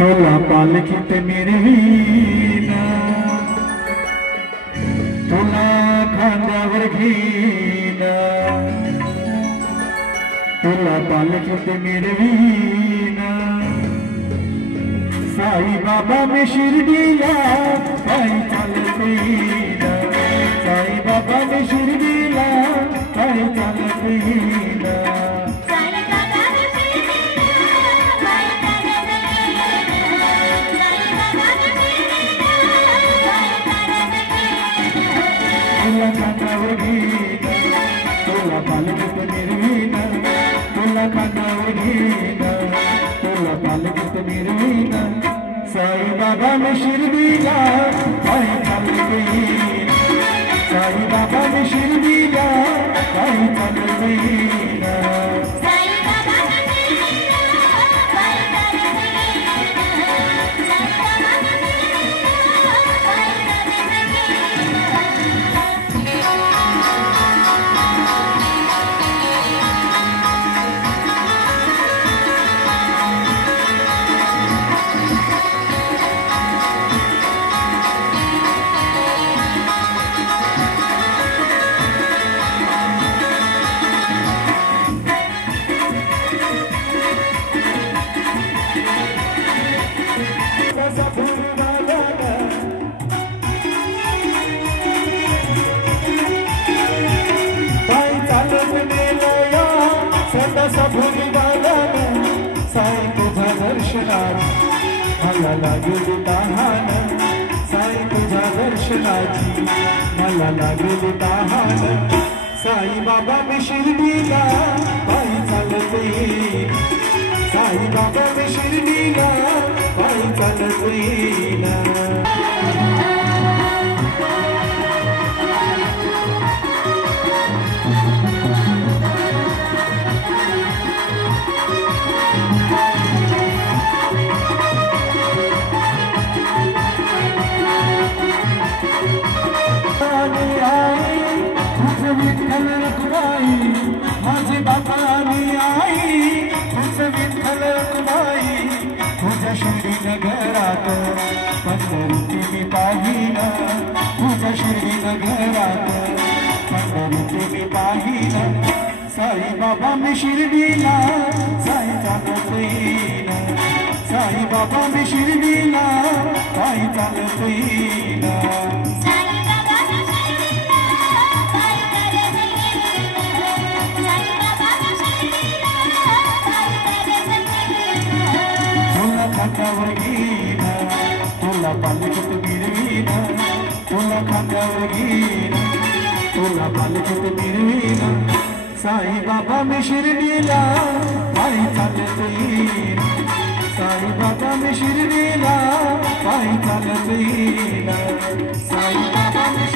तुला पालखीत मिरवीना, तुला खांद्यावर घेईना, तुला पालखीत मिरवीना। साई बाबा में शिरडीला काही चालत येईना, साई बाबा में शिरडीला काही चालत येईना। तुला खांद्यावर घेईना, तुला पालखीत मिरवीना, तुला खांद्यावर घेईना, तुला पालखीत मिरवीना। साई बाबा में शिरडीला काही चालत येईना, साई बाबा में शिरडीला काही चालत येईना। साई तुझा दर्शनाची मला लागली तहान, साई तुझा दर्शनाची मला लागली तहान। साई बाबा में शिरडीला पायी चालत येईना, साई बाबा में शिरडीला पायी चालत येईना। विठ्ठल रखुमाई माझे बापानी आई, तुझ विठ्ठल रखुमाई तुझ्या शिर्डी नगरात पंढरीची मी पाहिना, तुझ्या शिर्डी नगरात पंढरीची मी पाहिना। साई बाबा में शिर्डीला साई चालत येईना, साई बाबा में शिर्डीला साई चालत येईना। खांद्यावर घेईना, तुला पालखीत मिरवीना, तुला खांद्यावर घेईना, तुला पालखीत मिरवीना। साई बाबा में शिरडीला पायी चालत येईना, साई बाबा में शिरडीला पायी चालत येईना, साई बाबा में